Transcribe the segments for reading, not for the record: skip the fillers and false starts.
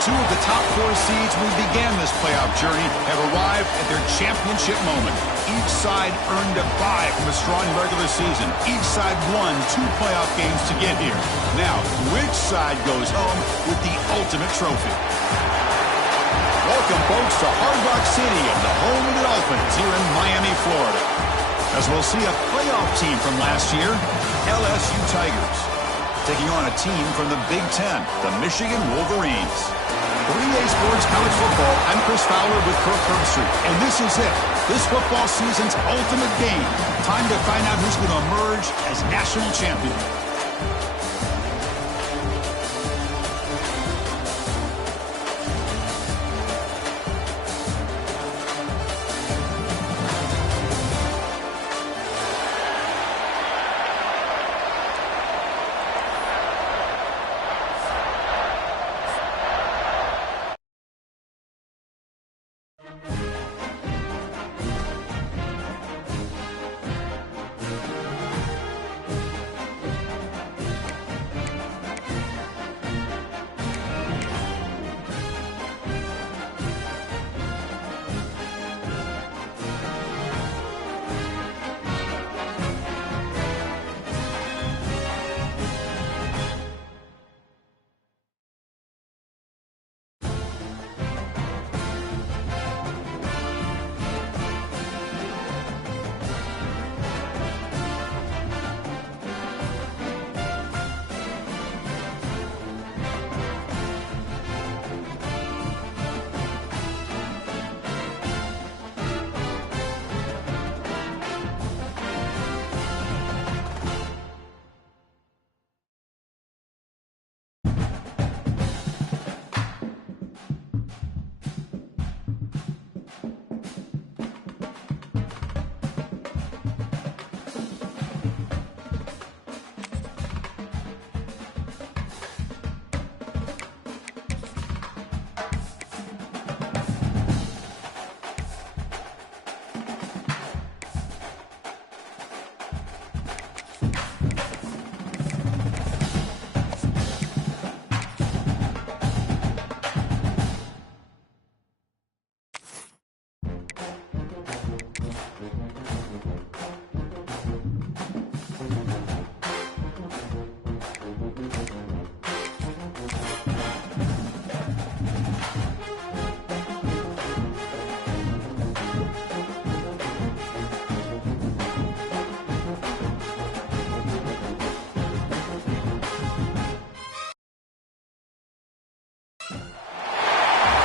Two of the top four seeds when we began this playoff journey have arrived at their championship moment. Each side earned a bye from a strong regular season. Each side won 2 playoff games to get here. Now, which side goes home with the ultimate trophy? Welcome, folks, to Hard Rock City and the home of the Dolphins here in Miami, Florida. As we'll see a playoff team from last year, LSU Tigers, taking on a team from the Big Ten, the Michigan Wolverines. 3A Sports College Football, I'm Chris Fowler with Kirk Street, and this is it. This football season's ultimate game. Time to find out who's going to emerge as national champion.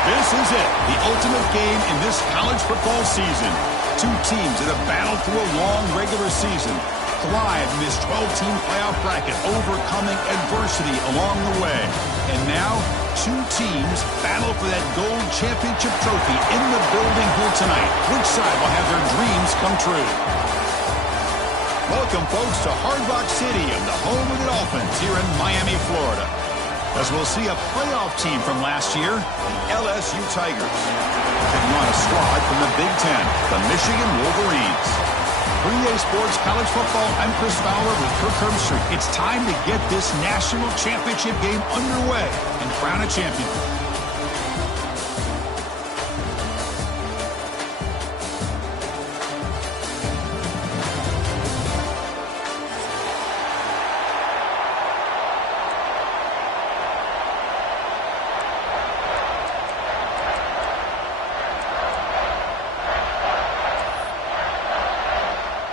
This is it, the ultimate game in this college football season. 2 teams that have battled through a long regular season, thrived in this 12-team playoff bracket, overcoming adversity along the way. And now, 2 teams battle for that gold championship trophy in the building here tonight. Which side will have their dreams come true? Welcome, folks, to Hard Rock City and the home of the Dolphins here in Miami, Florida. As we'll see a playoff team from last year, the LSU Tigers, taking on a squad from the Big Ten, the Michigan Wolverines. 3A Sports College Football, I'm Chris Fowler with Kirk Street. It's time to get this national championship game underway and crown a champion.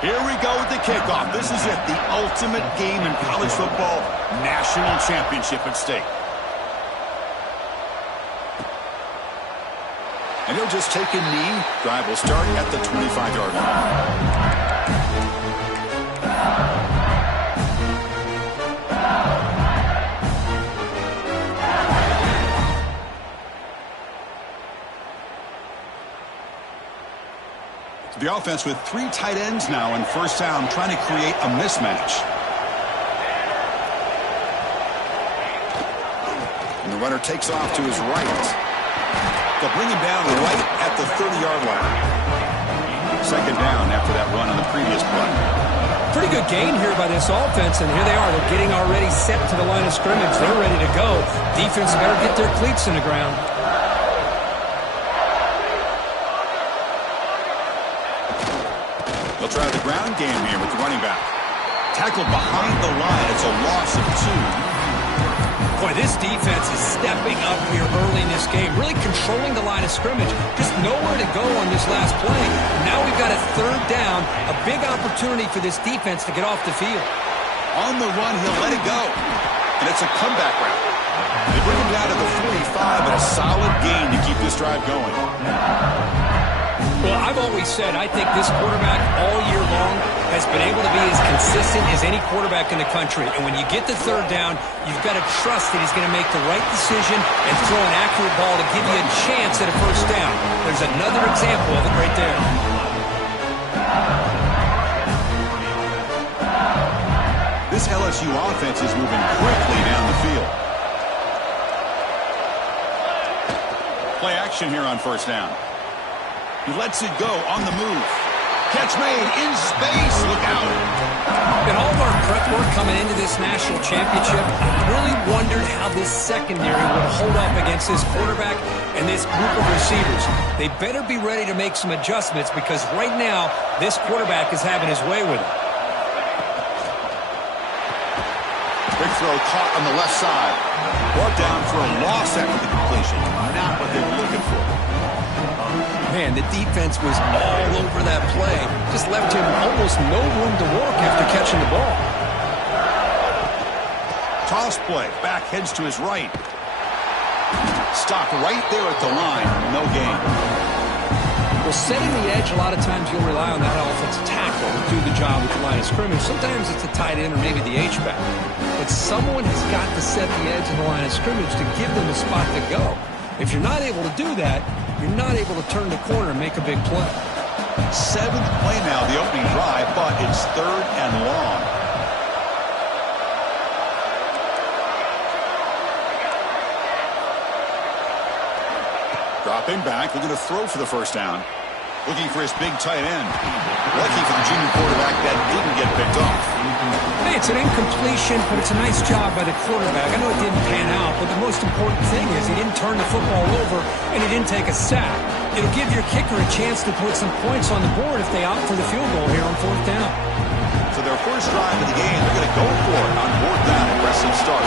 Here we go with the kickoff. This is it, the ultimate game in college football, national championship at stake. And he'll just take a knee. Drive will start at the 25-yard line. The offense with 3 tight ends now in first down, trying to create a mismatch. And the runner takes off to his right. They'll bring him down right at the 30-yard line. Second down after that run on the previous play. Pretty good gain here by this offense, and here they are. They're getting already set to the line of scrimmage. They're ready to go. Defense better get their cleats in the ground. They'll try the ground game here with the running back. Tackled behind the line. It's a loss of 2. Boy, this defense is stepping up here early in this game, really controlling the line of scrimmage. Just nowhere to go on this last play. Now we've got a 3rd down, a big opportunity for this defense to get off the field. On the run, he'll let it go. And it's a comeback route. They bring him down to the 45, but a solid gain to keep this drive going. Well, I've always said I think this quarterback all year long has been able to be as consistent as any quarterback in the country. And when you get the 3rd down, you've got to trust that he's going to make the right decision and throw an accurate ball to give you a chance at a 1st down. There's another example of it right there. This LSU offense is moving quickly down the field. Play action here on 1st down. He lets it go on the move. Catch made in space. Look out. In all of our prep work coming into this national championship, I really wondered how this secondary would hold up against this quarterback and this group of receivers. They better be ready to make some adjustments because right now, this quarterback is having his way with it. Big throw caught on the left side. Brought down for a loss after the completion. Not what they were looking for. Man, the defense was all over that play. Just left him almost no room to walk after catching the ball. Toss play. Back heads to his right. Stop right there at the line. No gain. Well, setting the edge, a lot of times you'll rely on that offensive tackle to do the job at the line of scrimmage. Sometimes it's the tight end or maybe the H-back. But someone has got to set the edge in the line of scrimmage to give them a spot to go. If you're not able to do that, you're not able to turn the corner and make a big play. 7th play now, the opening drive, but it's 3rd and long. Dropping back, looking to throw for the 1st down. Looking for his big tight end. Lucky for the junior quarterback that didn't get picked off. Hey, it's an incompletion, but it's a nice job by the quarterback. I know it didn't pan out, but the most important thing is he didn't turn the football over and he didn't take a sack. It'll give your kicker a chance to put some points on the board if they opt for the field goal here on 4th down. For their first drive of the game, they're going to go for it on 4th down. Aggressive start.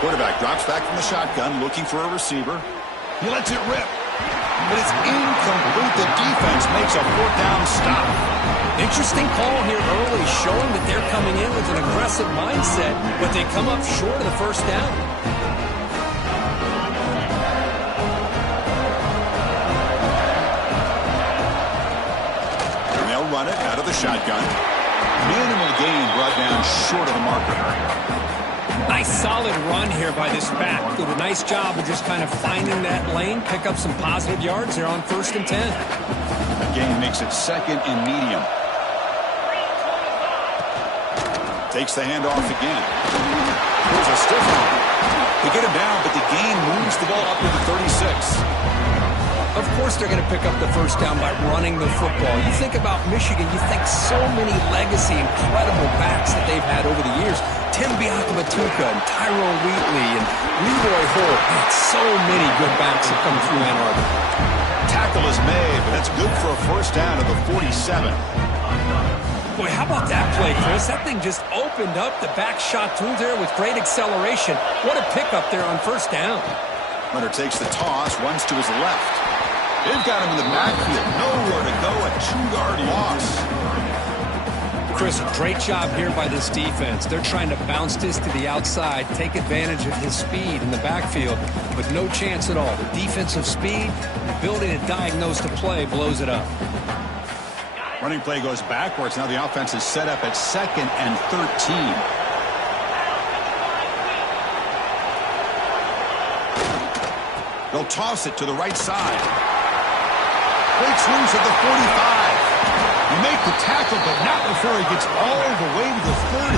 Quarterback drops back from the shotgun, looking for a receiver. He lets it rip. But it's incomplete. The defense makes a 4th down stop. Interesting call here early, showing that they're coming in with an aggressive mindset, but they come up short of the 1st down. And they'll run it out of the shotgun. Minimal gain brought down short of the marker. Nice solid run here by this back. Did a nice job of just kind of finding that lane, pick up some positive yards there on 1st and 10. That gain makes it 2nd and medium. Takes the handoff again. Here's a stiff one. They get him down, but the gain moves the ball up to the 36. Of course they're going to pick up the 1st down by running the football. You think about Michigan, you think so many legacy, incredible backs that they've had over the years. Tim Biakabatuka and Tyrone Wheatley and Leroy Holt. So many good backs have come through Ann Arbor. Tackle is made, but that's good for a 1st down to the 47. Boy, how about that play, Chris? That thing just opened up. The back shot through there with great acceleration. What a pickup there on 1st down. Runner takes the toss, runs to his left. They've got him in the backfield. Nowhere to go, a 2-yard loss. Chris, a great job here by this defense. They're trying to bounce this to the outside, take advantage of his speed in the backfield, but no chance at all. The defensive speed, the ability to diagnose the play blows it up. Running play goes backwards. Now the offense is set up at 2nd and 13. They'll toss it to the right side. Breaks loose at the 45. You make the tackle, but not before he gets all the way to the 30.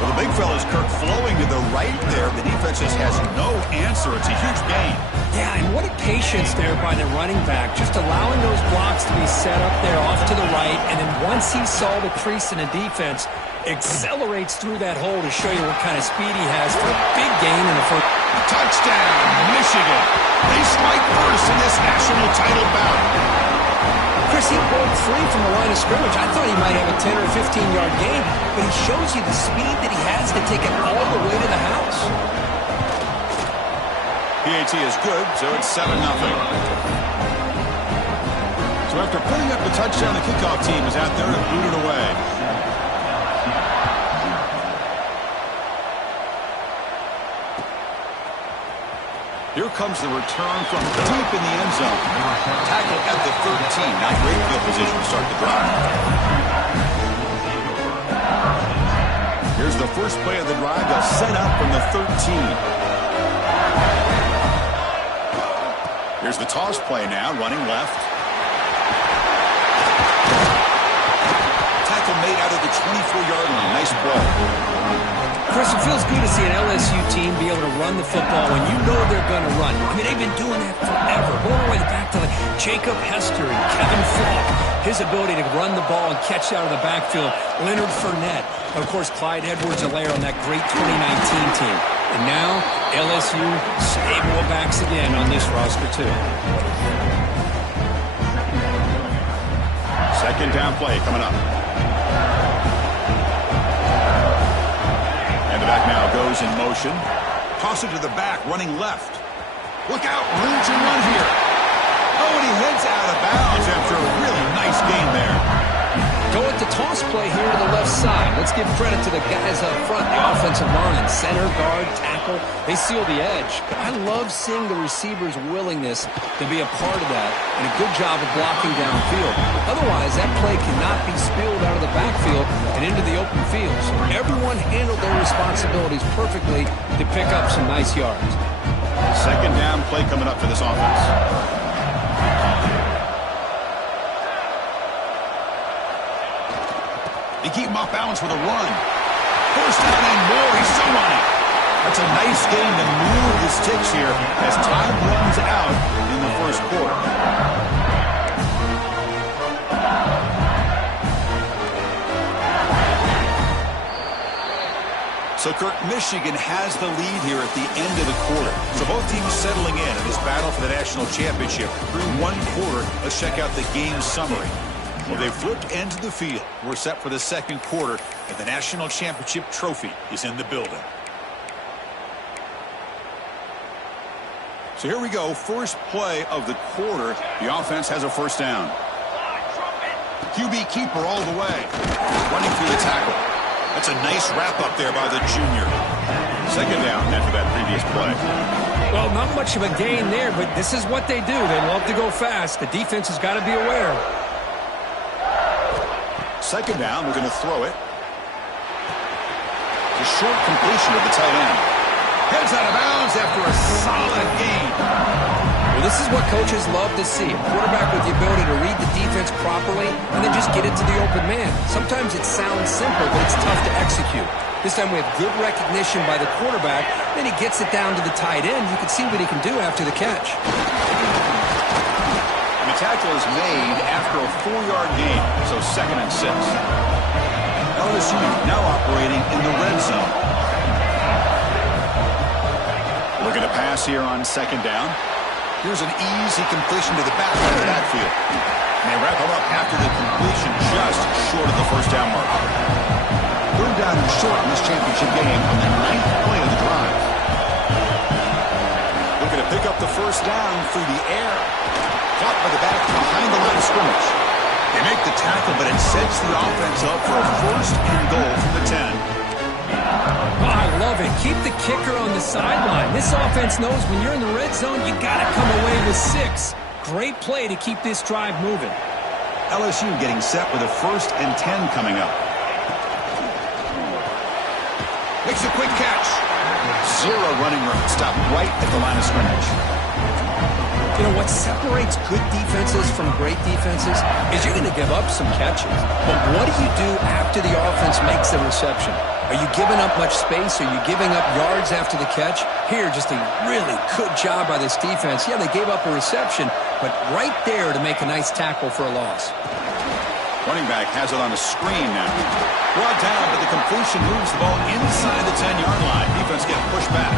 Well, the Big fella's Kirk flowing to the right there. The defense just has no answer. It's a huge gain. Yeah, and what a patience there by the running back, just allowing those blocks to be set up there off to the right, and then once he saw the crease in the defense, accelerates through that hole to show you what kind of speed he has for a big gain in the first. Touchdown, Michigan. They strike first in this national title bout. Chris, he broke free from the line of scrimmage. I thought he might have a 10 or 15-yard gain, but he shows you the speed that he has to take it all the way to the house. PAT is good, so it's 7-0. So after putting up the touchdown, the kickoff team is out there to boot it away. Here comes the return from deep in the end zone. Tackle at the 13. Not great field position to start the drive. Here's the first play of the drive. They'll set up from the 13. Here's the toss play now, running left. Tackle made out of the 24-yard line. Nice play. Chris, it feels good to see an LSU team be able to run the football when you know they're going to run. I mean, they've been doing that forever. Going all the way back to like Jacob Hester and Kevin Falk. His ability to run the ball and catch out of the backfield. Leonard Fournette. Of course, Clyde Edwards-Helaire on that great 2019 team. And now, LSU stable backs again on this roster, too. Second down play coming up. And the back now goes in motion. Toss it to the back, running left. Look out, room to run here. Oh, and he heads out of bounds after a really nice gain there. Go with the toss play here to the left side. Let's give credit to the guys up front, the offensive line, center, guard, tackle. They seal the edge. But I love seeing the receiver's willingness to be a part of that and a good job of blocking downfield. Otherwise, that play cannot be spilled out of the backfield and into the open field. So everyone handled their responsibilities perfectly to pick up some nice yards. Second down play coming up for this offense. They keep him off balance with a run. First down and more. He's still running. That's a nice game to move the sticks here as time runs out in the first quarter. So, Kirk, Michigan has the lead here at the end of the quarter. So both teams settling in this battle for the national championship. Through one quarter, let's check out the game summary. Well, they flipped into the field. We're set for the second quarter, and the national championship trophy is in the building. So here we go. First play of the quarter. The offense has a first down. QB keeper all the way. Running through the tackle. That's a nice wrap up there by the junior. Second down after that previous play. Well, not much of a gain there, but this is what they do. They love to go fast. The defense has got to be aware. Second down, we're going to throw it. A short completion of the tight end. Heads out of bounds after a solid gain. Well, this is what coaches love to see. A quarterback with the ability to read the defense properly and then just get it to the open man. Sometimes it sounds simple, but it's tough to execute. This time we have good recognition by the quarterback. Then he gets it down to the tight end. You can see what he can do after the catch. The tackle is made after a 4-yard gain, so 2nd and 6. LSU now operating in the red zone. Looking to pass here on second down. Here's an easy completion to the back of the backfield. And they wrap him up after the completion just short of the first down mark. Third down and short in this championship game on the 9th play of the drive. Looking to pick up the first down through the air. Caught by the back behind the line of scrimmage. They make the tackle, but it sets the offense up for a first and goal from the 10. Oh, I love it. Keep the kicker on the sideline. This offense knows when you're in the red zone, you got to come away with 6. Great play to keep this drive moving. LSU getting set with a 1st and 10 coming up. Makes a quick catch. 0 running room. Stop right at the line of scrimmage. You know, what separates good defenses from great defenses is you're going to give up some catches. But what do you do after the offense makes the reception? Are you giving up much space? Are you giving up yards after the catch? Here, just a really good job by this defense. Yeah, they gave up a reception, but right there to make a nice tackle for a loss. Running back has it on the screen now. Brought down, but the completion moves the ball inside the 10-yard line. Defense getting pushed back.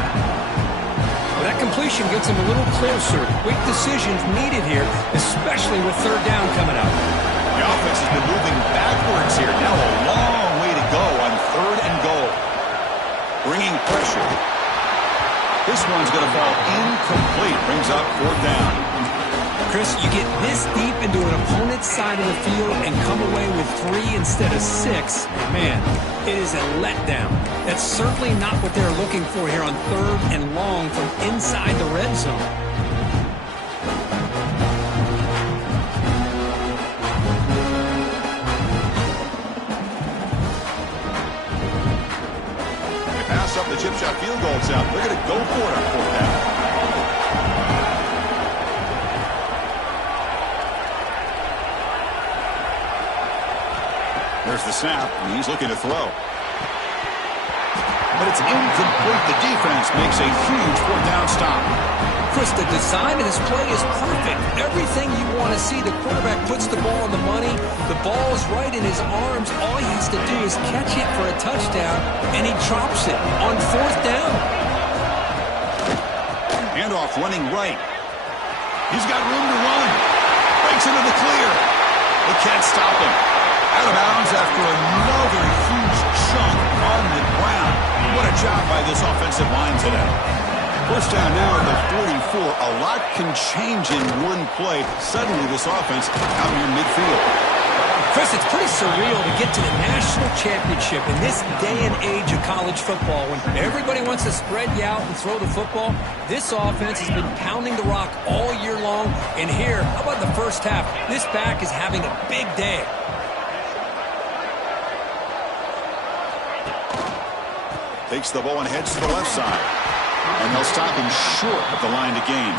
Well, that completion gets him a little closer. Quick decisions needed here, especially with third down coming up. The offense has been moving backwards here. Now a long way to go on 3rd and goal. Bringing pressure. This one's going to fall incomplete. Brings up 4th down. Chris, you get this deep into an opponent's side of the field and come away with 3 instead of 6. Man, it is a letdown. That's certainly not what they're looking for here on 3rd and long from inside the red zone. They pass up the chip shot field goal attempt. They're going to go for it on 4th down. There's the snap, and he's looking to throw. But it's incomplete. The defense makes a huge 4th down stop. Chris, the design of this play is perfect. Everything you want to see. The quarterback puts the ball on the money. The ball's right in his arms. All he has to do is catch it for a touchdown, and he drops it on 4th down. Handoff running right. He's got room to run. Breaks into the clear. They can't stop him. Out of bounds after another huge chunk on the ground. What a job by this offensive line today. 1st down now at the 44. A lot can change in one play. Suddenly this offense out near midfield. Chris, it's pretty surreal to get to the national championship in this day and age of college football when everybody wants to spread you out and throw the football. This offense has been pounding the rock all year long. And here, how about the first half? This back is having a big day. Takes the ball and heads to the left side. And they'll stop him short of the line to gain.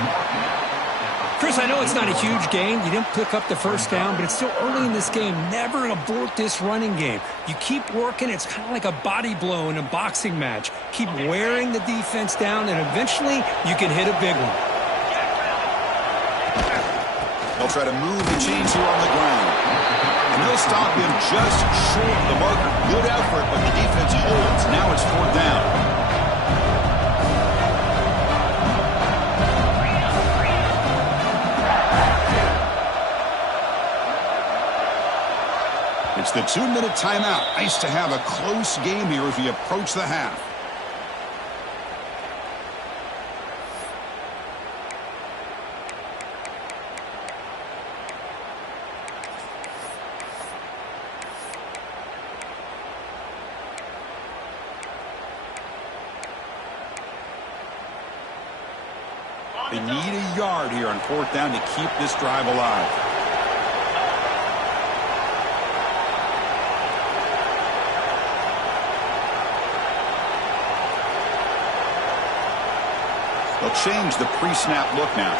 Chris, I know it's not a huge gain. You didn't pick up the first down, but it's still early in this game. Never abort this running game. You keep working. It's kind of like a body blow in a boxing match. Keep wearing the defense down, and eventually you can hit a big one. They'll try to move the chains here on the ground. And they'll stop him just short of the marker. Good effort, but the defense holds. Now it's 4th down. It's the 2-minute timeout. Nice to have a close game here as we approach the half. They need a yard here on 4th down to keep this drive alive. They'll change the pre-snap look now.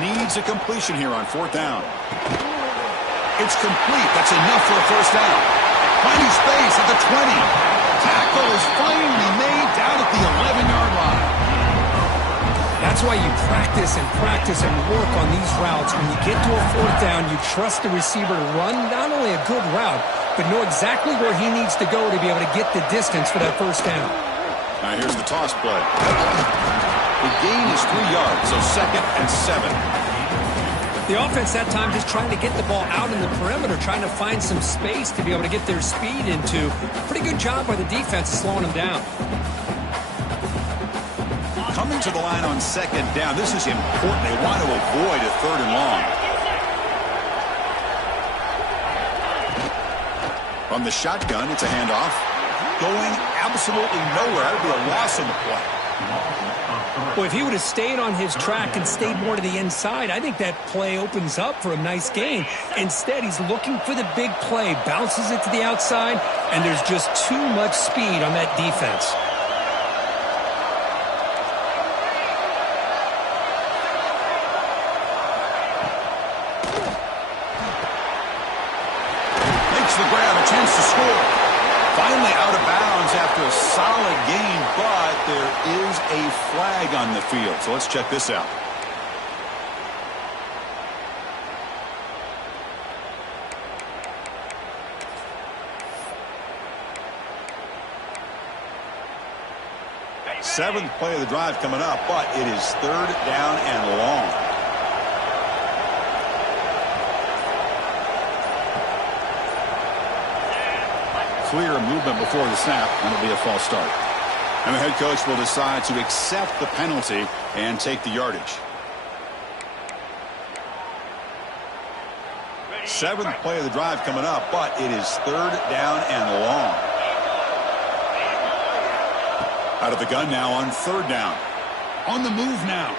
Needs a completion here on 4th down. It's complete. That's enough for a first down. Finding space at the 20. Tackle is finally made down at the 11-yard line. That's why you practice and work on these routes. When you get to a 4th down, you trust the receiver to run not only a good route, but know exactly where he needs to go to be able to get the distance for that first down. Now here's the toss play. The gain is 3 yards, so 2nd and 7. The offense that time just trying to get the ball out in the perimeter, trying to find some space to be able to get their speed into. Pretty good job by the defense of slowing them down. Coming to the line on 2nd down. This is important. They want to avoid a 3rd and long. From the shotgun, it's a handoff. Going absolutely nowhere. That would be a loss in the play. Well, if he would have stayed on his track and stayed more to the inside, I think that play opens up for a nice gain. Instead, he's looking for the big play, bounces it to the outside, and there's just too much speed on that defense. Makes the grab, a chance to score. Finally out of comes after a solid gain, but there is a flag on the field. So let's check this out. Seventh play of the drive coming up, but it is third down and long. Clear movement before the snap, and it'll be a false start. And the head coach will decide to accept the penalty and take the yardage. Seventh play of the drive coming up, but it is third down and long. Out of the gun now on third down. On the move now.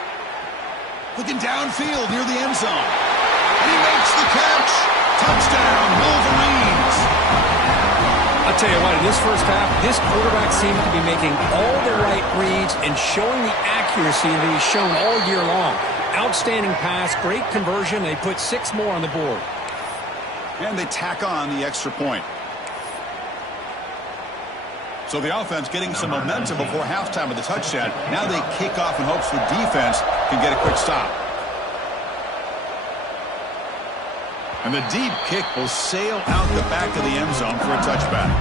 Looking downfield near the end zone. And he makes the catch. Touchdown, Wolverines. I'll tell you what, in this first half, this quarterback seems to be making all the right reads and showing the accuracy that he's shown all year long. Outstanding pass, great conversion. They put 6 more on the board. And they tack on the extra point. So the offense getting some momentum before halftime with the touchdown. Now they kick off in hopes the defense can get a quick stop. And the deep kick will sail out the back of the end zone for a touchback.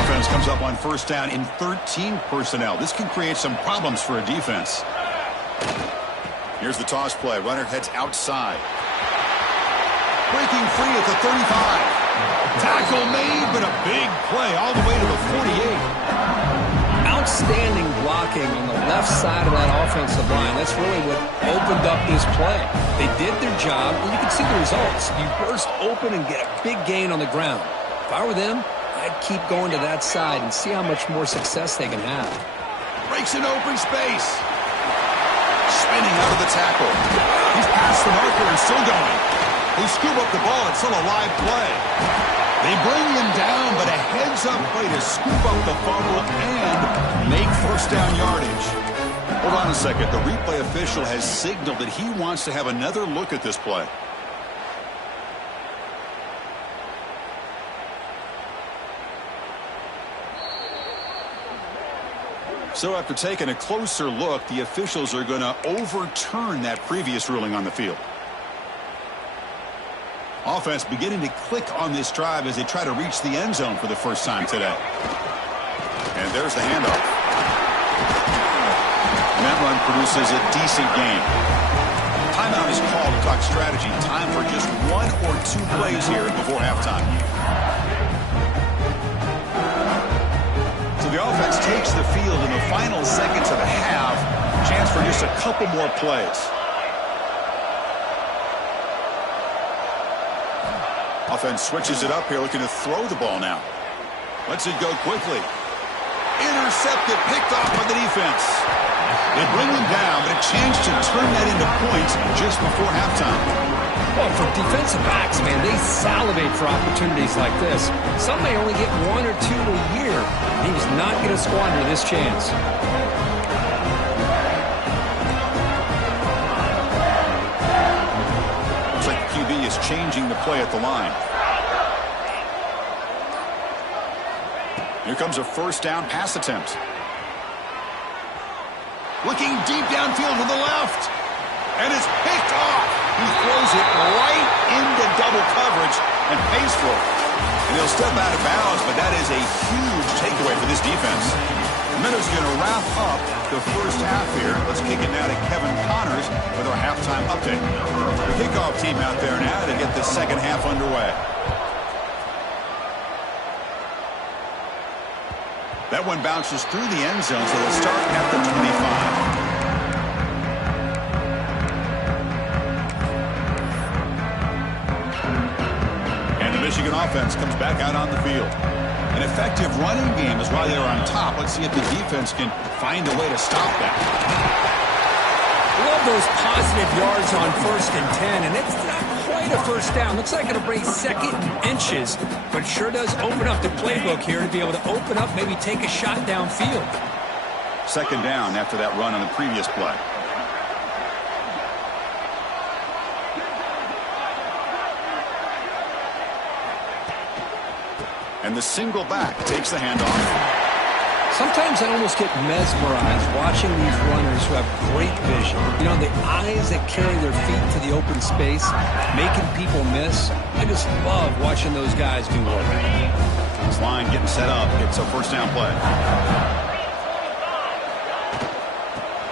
Offense comes up on first down in 13 personnel. This can create some problems for a defense. Here's the toss play. Runner heads outside. Breaking free at the 35. Tackle made, but a big play all the way to the 48. Outstanding blocking on the left side of that offensive line. That's really what opened up this play. They did their job, and you can see the results. You burst open and get a big gain on the ground. If I were them, I'd keep going to that side and see how much more success they can have. Breaks an open space. Spinning out of the tackle. He's past the marker and still going. They scoop up the ball. It's still a live play. They bring him down, but a heads-up play to scoop up the fumble and make first down yardage. Hold on a second. The replay official has signaled that he wants to have another look at this play. So after taking a closer look, the officials are going to overturn that previous ruling on the field. Offense beginning to click on this drive as they try to reach the end zone for the first time today. And there's the handoff. And that run produces a decent gain. Timeout is called to talk strategy. Time for just 1 or 2 plays here before halftime. The offense takes the field in the final seconds of the half. Chance for just a couple more plays. Offense switches it up here, looking to throw the ball now. Lets it go quickly. Intercepted, picked off by the defense. They bring him down, but a chance to turn that into points just before halftime. Well, for defensive backs, man, they salivate for opportunities like this. Some may only get 1 or 2 a year. He's not going to squander this chance. Looks like the QB is changing the play at the line. Here comes a first down pass attempt. Looking deep downfield to the left. And it's picked off. He throws it right into double coverage and pays for it. And he'll step out of bounds, but that is a huge takeaway for this defense. The Minnows going to wrap up the first half here. Let's kick it now to Kevin Connors with our halftime update. The kickoff team out there now to get the second half underway. That one bounces through the end zone, so they'll start at the 25. Michigan offense comes back out on the field. An effective running game is why they're on top. Let's see if the defense can find a way to stop that. Love those positive yards on 1st and 10, and it's not quite a first down. Looks like it'll bring second inches, but sure does open up the playbook here to be able to open up, maybe take a shot downfield. Second down after that run on the previous play. And the single back takes the handoff. Sometimes I almost get mesmerized watching these runners who have great vision. You know, the eyes that carry their feet to the open space, making people miss. I just love watching those guys do work. This line getting set up. It's a first down play.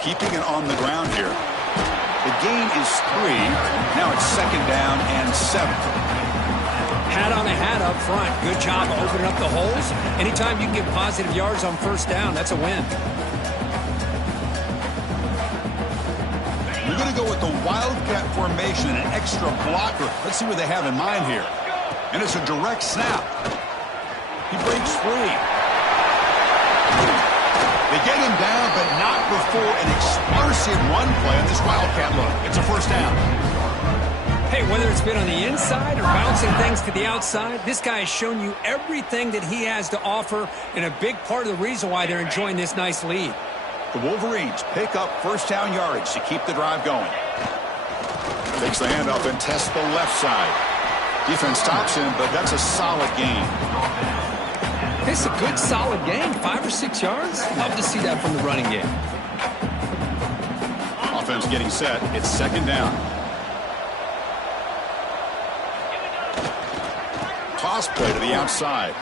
Keeping it on the ground here. The gain is 3. Now it's second down and 7. Hat on a hat up front. Good job of opening up the holes. Anytime you can get positive yards on first down, that's a win. We're going to go with the wildcat formation, an extra blocker. Let's see what they have in mind here. And it's a direct snap. He breaks free. They get him down, but not before an explosive run play on this wildcat look. It's a first down. Hey, whether it's been on the inside or bouncing things to the outside, this guy has shown you everything that he has to offer, and a big part of the reason why they're enjoying this nice lead. The Wolverines pick up first down yardage to keep the drive going. Takes the handoff and tests the left side. Defense stops him, but that's a solid gain. It's a good, solid gain. 5 or 6 yards. Love to see that from the running game. Offense getting set. It's second down. Toss play to the outside.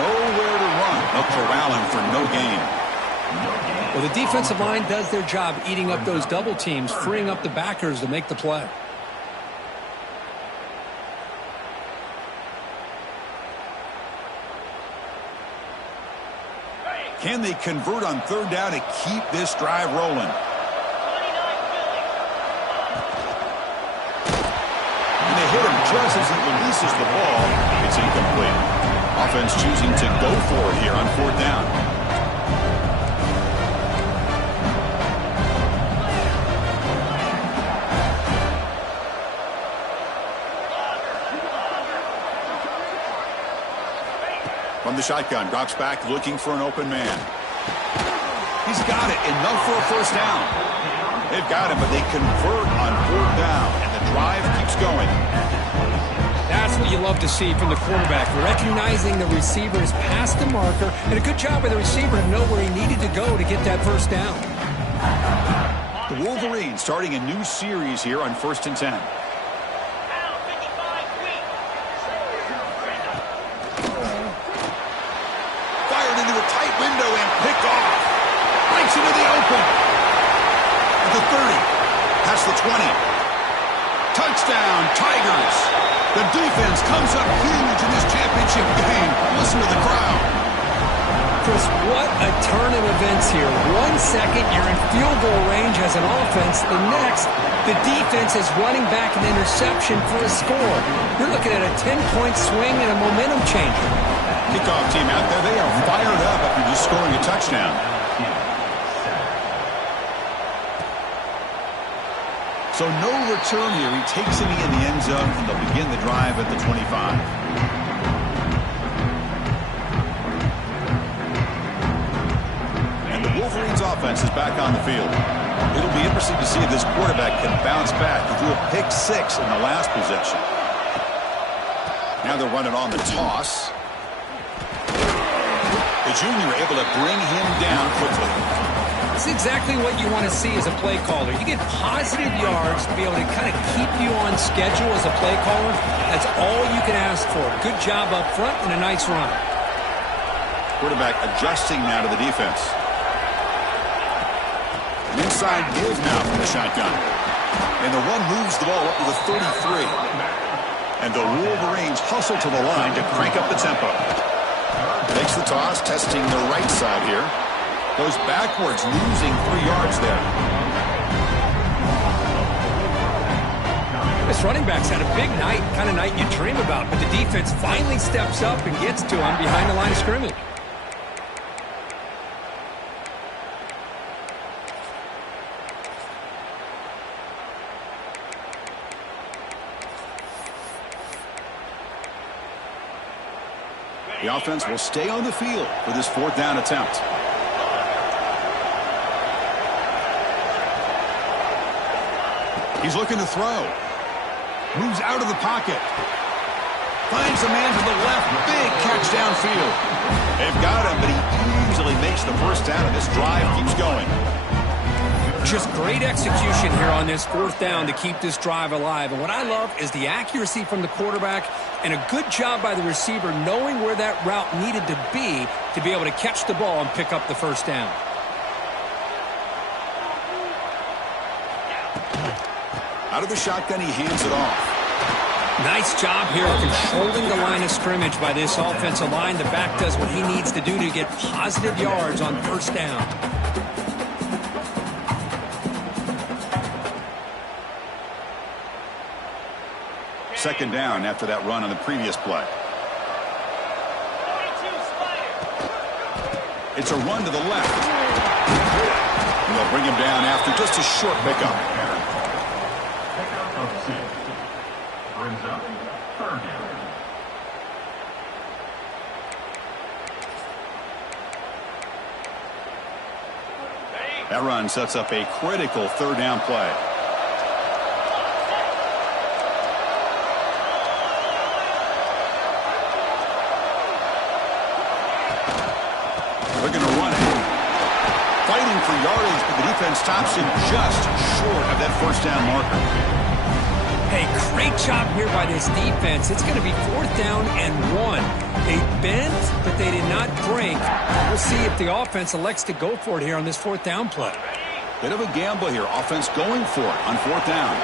Nowhere to run. They'll corral him for no gain. Well, the defensive line does their job eating up those double teams, freeing up the backers to make the play. Can they convert on third down to keep this drive rolling? And they hit him just as he releases the ball. It's incomplete. Offense choosing to go for it here on fourth down. From the shotgun, drops back looking for an open man. He's got it. Enough for a first down. They've got him, but they convert on fourth down, and the drive keeps going. That's what you love to see from the quarterback, recognizing the receiver is past the marker, and a good job by the receiver to know where he needed to go to get that first down. The Wolverines starting a new series here on 1st and 10. Window and picked off. Breaks into the open. At the 30. Past the 20. Touchdown, Tigers. The defense comes up huge in this championship game. Listen to the crowd. Chris, what a turn of events here. 1 second, you're in field goal range as an offense. The next, the defense is running back an interception for a score. You're looking at a 10-point swing and a momentum changer. Kickoff team out there, they are fired up after just scoring a touchdown. So no return here. He takes it in the end zone, and they'll begin the drive at the 25. And the Wolverines offense is back on the field. It'll be interesting to see if this quarterback can bounce back. He threw a pick 6 in the last possession. Now they're running on the toss. The junior able to bring him down quickly. It's exactly what you want to see as a play caller. You get positive yards to be able to kind of keep you on schedule as a play caller. That's all you can ask for. Good job up front and a nice run. Quarterback adjusting now to the defense. An inside give now from the shotgun. And the run moves the ball up to the 33. And the Wolverines hustle to the line to crank up the tempo. Takes the toss, testing the right side here. Goes backwards, losing 3 yards there. This running back's had a big night, kind of night you dream about, but the defense finally steps up and gets to him behind the line of scrimmage. The offense will stay on the field for this fourth down attempt. He's looking to throw. Moves out of the pocket. Finds the man to the left. Big catch downfield. They've got him, but he easily makes the first down, and this drive keeps going. Just great execution here on this fourth down to keep this drive alive. And what I love is the accuracy from the quarterback and a good job by the receiver knowing where that route needed to be able to catch the ball and pick up the first down. Out of the shotgun, he hands it off. Nice job here controlling the line of scrimmage by this offensive line. The back does what he needs to do to get positive yards on first down. Second down after that run on the previous play. It's a run to the left. And they'll bring him down after just a short pickup. Brings up third down. That run sets up a critical third down play. They're going to run it. Fighting for yardage, but the defense stops him just short of that first down marker. Hey, great job here by this defense. It's going to be fourth down and 1. They bent, but they did not break. We'll see if the offense elects to go for it here on this fourth down play. Bit of a gamble here. Offense going for it on fourth down.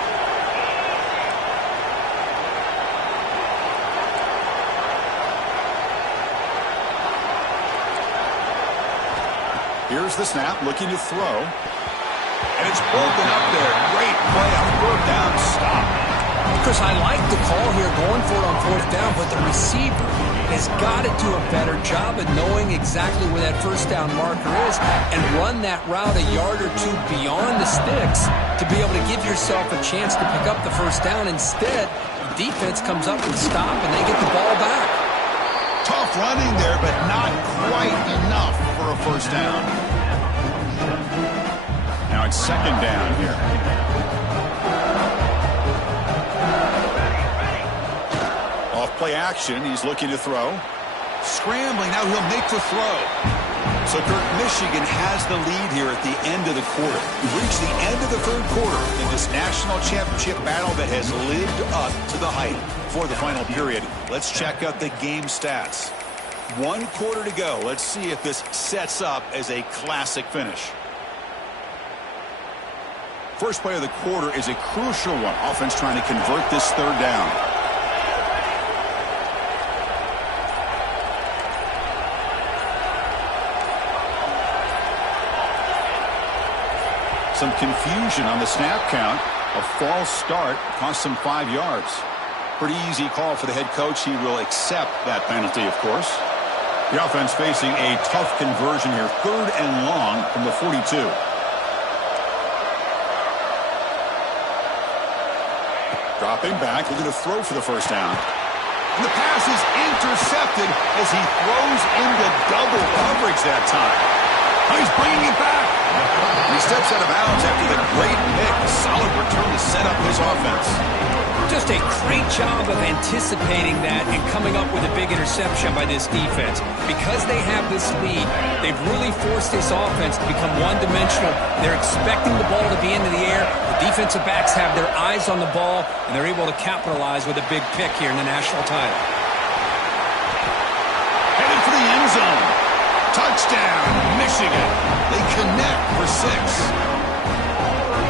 Here's the snap, looking to throw. And it's broken up there. Great play on fourth down stop. Chris, I like the call here going for it on fourth down, but the receiver has got to do a better job of knowing exactly where that first down marker is and run that route a yard or two beyond the sticks to be able to give yourself a chance to pick up the first down. Instead, the defense comes up and stop, and they get the ball back. Tough running there, but not quite enough for a first down. Now it's second down here. Off play action, he's looking to throw. Scrambling, now he'll make the throw. So Kirk, Michigan has the lead here at the end of the quarter. We've reached the end of the third quarter in this national championship battle that has lived up to the hype. For the final period, let's check out the game stats. 1 quarter to go. Let's see if this sets up as a classic finish. First play of the quarter is a crucial one. Offense trying to convert this third down. Some confusion on the snap count. A false start cost him 5 yards. Pretty easy call for the head coach. He will accept that penalty, of course. The offense facing a tough conversion here. Third and long from the 42. Dropping back, looking to throw for the first down. And the pass is intercepted as he throws into double coverage that time. Oh, he's bringing it back. He steps out of bounds after the great pick. A solid return to set up his offense. Just a great job of anticipating that and coming up with a big interception by this defense. Because they have this lead, they've really forced this offense to become one-dimensional. They're expecting the ball to be into the air. The defensive backs have their eyes on the ball, and they're able to capitalize with a big pick here in the national title. Headed for the end zone. Touchdown, Michigan. They connect for 6.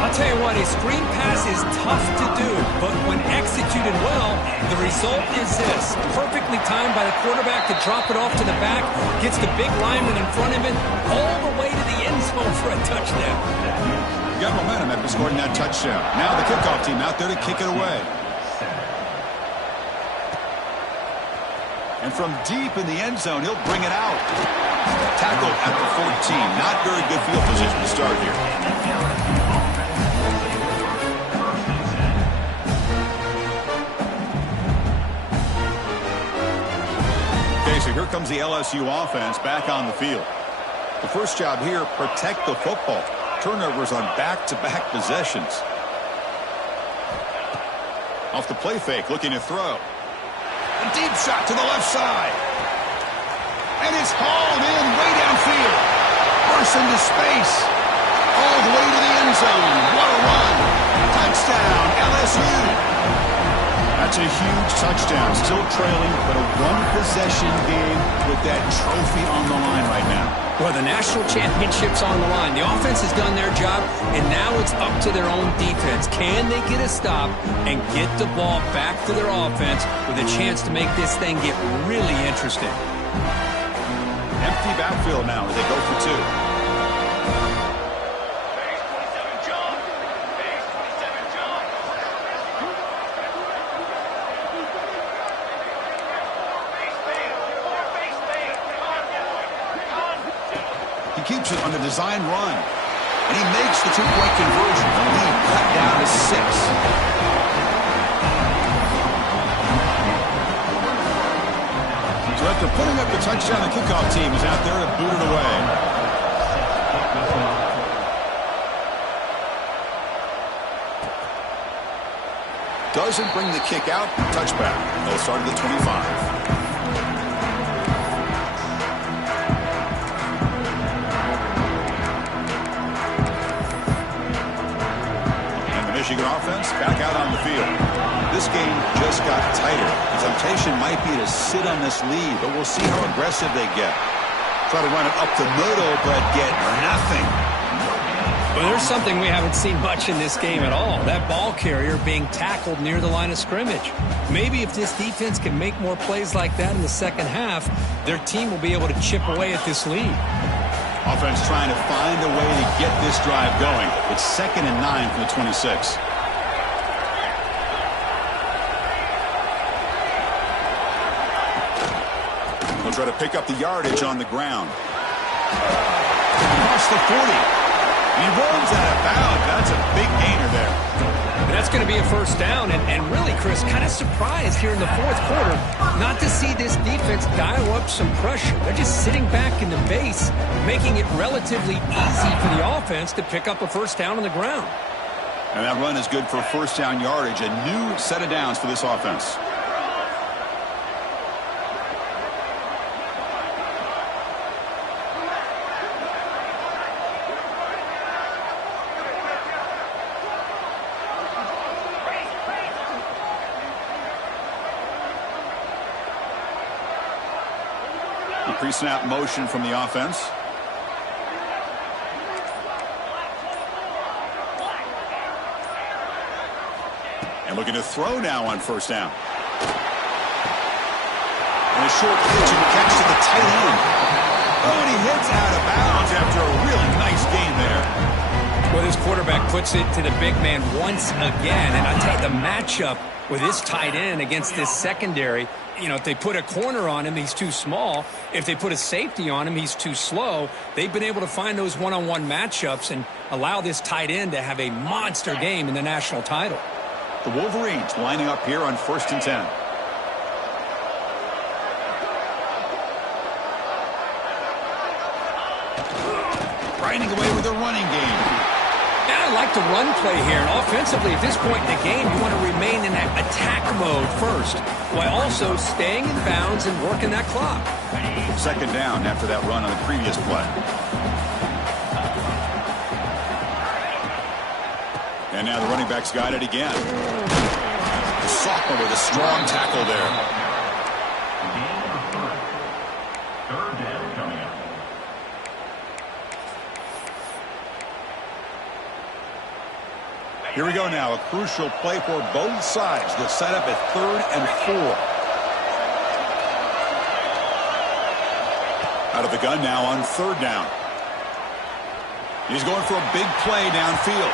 I'll tell you what, a screen pass is tough to do, but when executed well, the result is this. Perfectly timed by the quarterback to drop it off to the back, gets the big lineman in front of it, all the way to the end zone for a touchdown. You got momentum after scoring that touchdown. Now the kickoff team out there to kick it away. And from deep in the end zone, he'll bring it out. Tackle at the 14. Not very good field position to start here. Okay, so here comes the LSU offense back on the field. The first job here, protect the football. Turnovers on back-to-back possessions. Off the play fake, looking to throw. And A deep shot to the left side. And it's hauled in way downfield. Bursts into space. All the way to the end zone. What a run. Touchdown, LSU. That's a huge touchdown. Still trailing, but a one-possession game with that trophy on the line right now. Well, the national championship's on the line. The offense has done their job, and now it's up to their own defense. Can they get a stop and get the ball back to their offense with a chance to make this thing get really interesting? Empty backfield now as they go for two. Keeps it on the design run. And he makes the two-point conversion. The lead cut down to 6. So after putting up the touchdown, the kickoff team is out there to boot it away. Doesn't bring the kick out. Touchback. They'll start at the 25. Michigan offense back out on the field. This game just got tighter. The temptation might be to sit on this lead, but we'll see how aggressive they get. Try to run it up the middle, but get nothing. Well, there's something we haven't seen much in this game at all. That ball carrier being tackled near the line of scrimmage. Maybe if this defense can make more plays like that in the second half, their team will be able to chip away at this lead. Offense trying to find a way to get this drive going. It's 2nd and 9 from the 26. They'll try to pick up the yardage on the ground. Across the 40. He runs out of bounds. That's a big gainer there. And that's going to be a first down. And really, Chris, kind of surprised here in the fourth quarter not to see this defense dial up some pressure. They're just sitting back in the base, making it relatively easy for the offense to pick up a first down on the ground. And that run is good for first down yardage. A new set of downs for this offense. Pre-snap motion from the offense. And looking to throw now on first down. And a short pitch and catch to the tight end. Oh, and he hits out of bounds after a really nice game there. Well, this quarterback puts it to the big man once again. And I tell you, the matchup with this tight end against this secondary, you know, if they put a corner on him, he's too small. If they put a safety on him, he's too slow. They've been able to find those one-on-one matchups and allow this tight end to have a monster game in the national title. The Wolverines lining up here on 1st and 10. Grinding away with a running game. Yeah, I like the run play here. And offensively, at this point in the game, you want to remain in that attack mode first, while also staying in bounds and working that clock. 2nd down after that run on the previous play. And now the running back's got it again. The sophomore with a strong tackle there. Third down coming up. Here we go now. A crucial play for both sides. The setup at 3rd and 4. Out of the gun now on 3rd down. He's going for a big play downfield.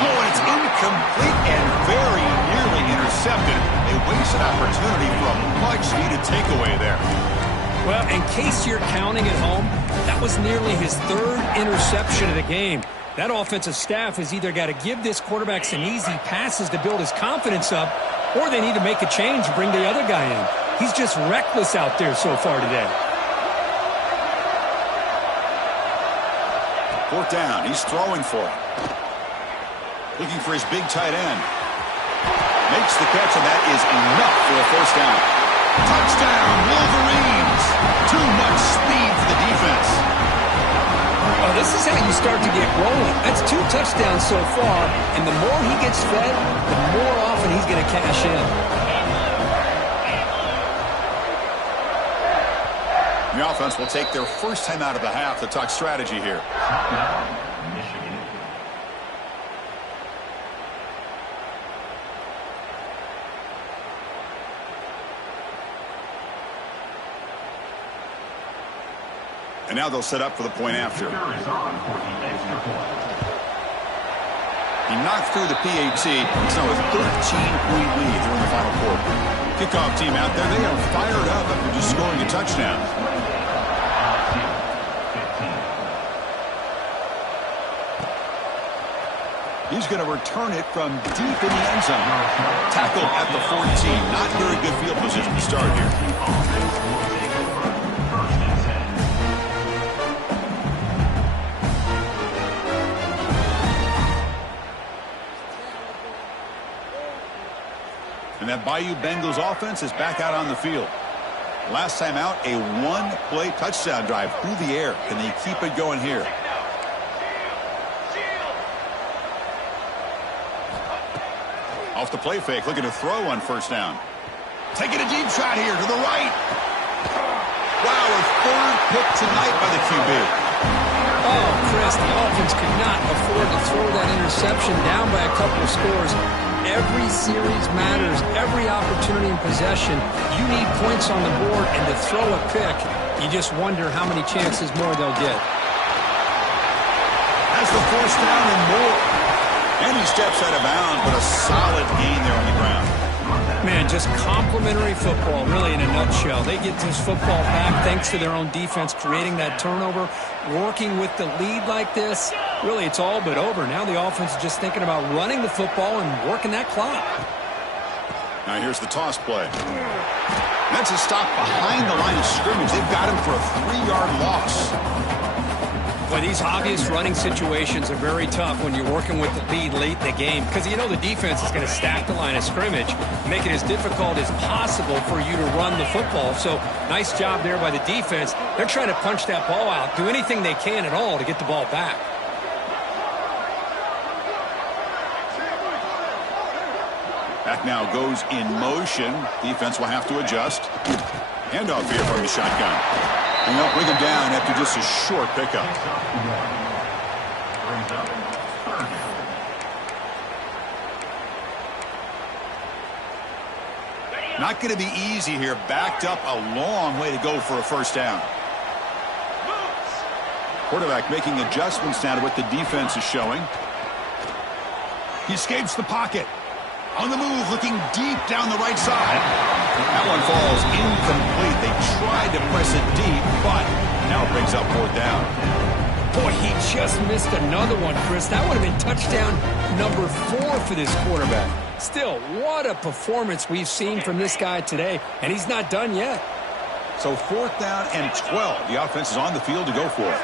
Oh, and it's incomplete and very nearly intercepted. A wasted opportunity for a much-needed takeaway there. Well, in case you're counting at home, that was nearly his 3rd interception of the game. That offensive staff has either got to give this quarterback some easy passes to build his confidence up, or they need to make a change and bring the other guy in. He's just reckless out there so far today. 4th down. He's throwing for it. Looking for his big tight end. Makes the catch, and that is enough for a first down. Touchdown, Wolverines. Too much speed for the defense. Oh, this is how you start to get rolling. That's 2 touchdowns so far, and the more he gets fed, the more often he's going to cash in. The offense will take their first time out of the half to talk strategy here. Michigan. And now they'll set up for the point after. Is on for the extra point. He knocked through the PAT. It's now a 13-point lead during the final quarter. Kickoff team out there, they are fired up after just scoring a touchdown. He's going to return it from deep in the end zone. Tackled at the 14. Not very good field position to start here. And that Bayou Bengals offense is back out on the field. Last time out, a one-play touchdown drive through the air. Can they keep it going here? Off the play fake, looking to throw on first down. Taking a deep shot here to the right. Wow, a third pick tonight by the QB. Oh, Chris, the offense could not afford to throw that interception down by a couple of scores. Every series matters. Every opportunity in possession, you need points on the board, and to throw a pick, you just wonder how many chances more they'll get. Has the first down and more. And he steps out of bounds, but a solid gain there on the ground. Man, just complimentary football, really, in a nutshell. They get this football back thanks to their own defense, creating that turnover, working with the lead like this. Really, it's all but over. Now the offense is just thinking about running the football and working that clock. Now here's the toss play. That's a stop behind the line of scrimmage. They've got him for a 3-yard loss. Well, these obvious running situations are very tough when you're working with the lead late in the game because you know the defense is going to stack the line of scrimmage, make it as difficult as possible for you to run the football. So nice job there by the defense. They're trying to punch that ball out, do anything they can at all to get the ball back. Back now goes in motion. Defense will have to adjust. Handoff here from the shotgun. And they'll bring him down after just a short pickup. Not going to be easy here. Backed up a long way to go for a first down. Quarterback making adjustments now to what the defense is showing. He escapes the pocket. On the move, looking deep down the right side. That one falls incomplete. They tried to press it deep, but now it brings up 4th down. Boy, he just missed another one, Chris. That would have been touchdown number 4 for this quarterback. Still, what a performance we've seen from this guy today, and he's not done yet. So 4th down and 12. The offense is on the field to go for it.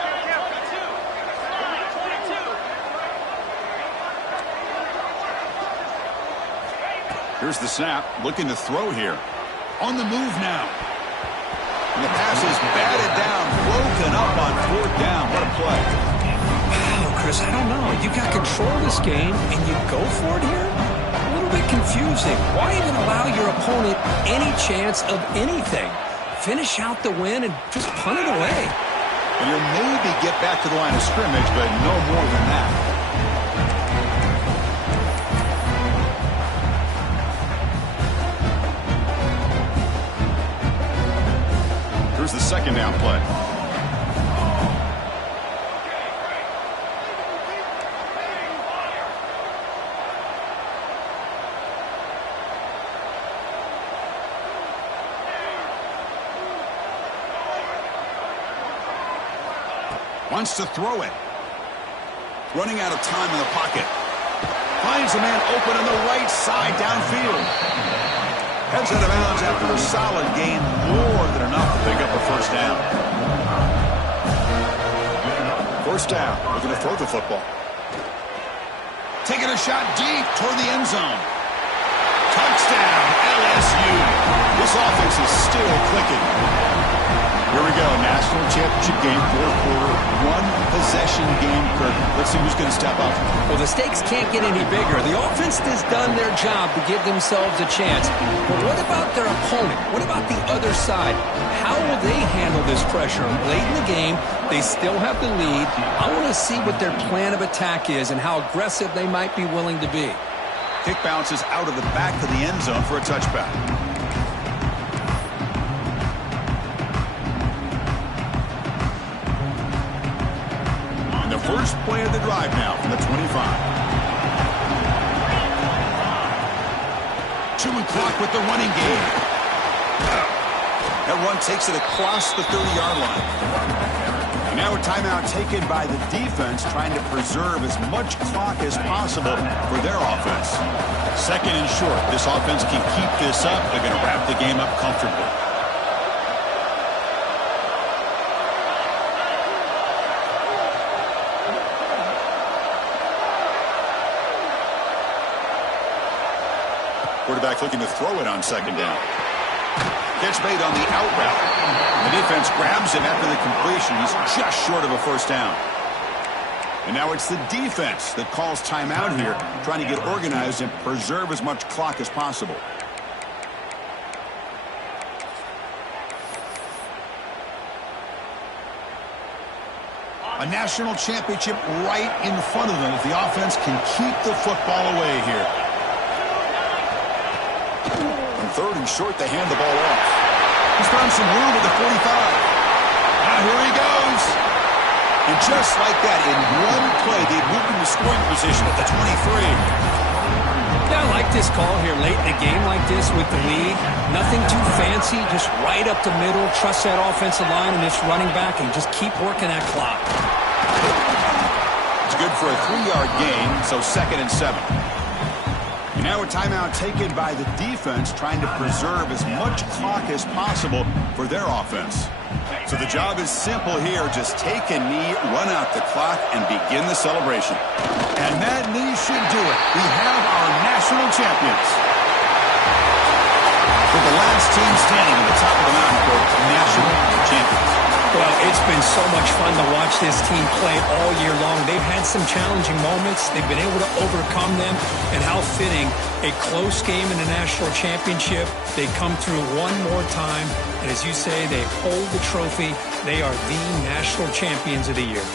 Here's the snap, looking to throw here. On the move now. And the pass is batted down, broken up on 4th down. What a play. Wow, Chris, I don't know. You got control of this game, and you go for it here? A little bit confusing. Why even allow your opponent any chance of anything? Finish out the win and just punt it away. And you'll maybe get back to the line of scrimmage, but no more than that. Here's the second down play. Wants to throw it. Running out of time in the pocket. Finds a man open on the right side downfield. Heads out of bounds after a solid gain, more than enough to pick up a first down. First down, looking to throw the football. Taking a shot deep toward the end zone. Touchdown, LSU. This offense is still clicking. Here we go, national championship game, fourth quarter, one-possession game, Kirk. Let's see who's going to step up. Well, the stakes can't get any bigger. The offense has done their job to give themselves a chance. But what about their opponent? What about the other side? How will they handle this pressure? Late in the game, they still have the lead. I want to see what their plan of attack is and how aggressive they might be willing to be. Kick bounces out of the back of the end zone for a touchback. First play of the drive now from the 25. Chewing clock with the running game. That run takes it across the 30-yard line. And now a timeout taken by the defense, trying to preserve as much clock as possible for their offense. Second and short. This offense can keep this up. They're going to wrap the game up comfortably. Quarterback looking to throw it on second down. Catch made on the out route. The defense grabs him after the completion. He's just short of a first down. And now it's the defense that calls timeout here, trying to get organized and preserve as much clock as possible. A national championship right in front of them if the offense can keep the football away here. Third and short, they hand the ball off. He's found some room at the 45. Now here he goes. And just like that, in one play, they've moved into scoring position at the 23. Yeah, I like this call here late in a game like this with the lead. Nothing too fancy, just right up the middle. Trust that offensive line and this running back and just keep working that clock. It's good for a 3-yard gain, so 2nd and 7. Now a timeout taken by the defense, trying to preserve as much clock as possible for their offense. So the job is simple here. Just take a knee, run out the clock, and begin the celebration. And that knee should do it. We have our national champions. For the last team standing at the top of the mountain for national champions. Well, it's been so much fun to watch this team play all year long. They've had some challenging moments. They've been able to overcome them. And how fitting, a close game in the national championship. They come through one more time. And as you say, they hold the trophy. They are the national champions of the year.